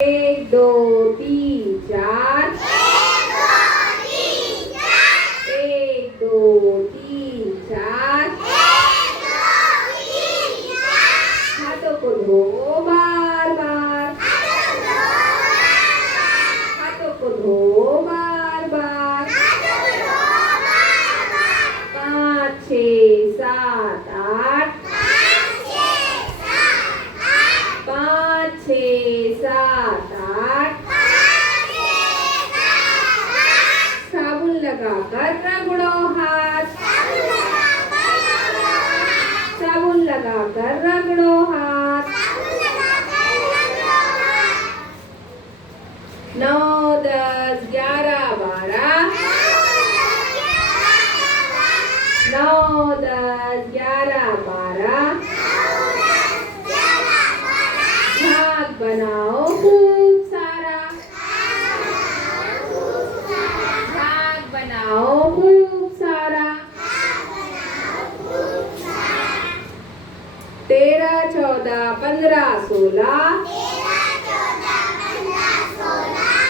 एक दो तीन चार, एक दो तीन चार, हाथों को धो बार बार, हाथों को धो बार बार। 5 6 7 8, 5 6 7 8। साबुन लगाकर रगड़ो हाथ, साबुन लगाकर रगड़ो हाथ। 9 10 11 12, 9 10 11 12। झाग बनाओ खूब सारा, झाग बनाओ खूब सारा। 13 14 15 16,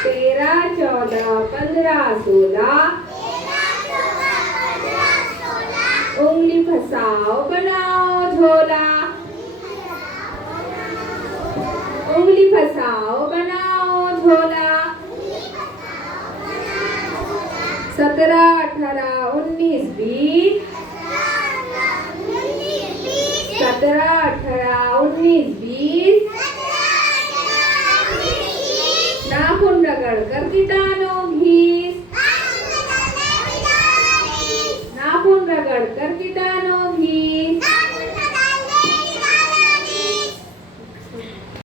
13 14 15 16। उंगली फंसाओ बनाओ झोला, उंगली फंसाओ बनाओ झोला। 17 18 19 20,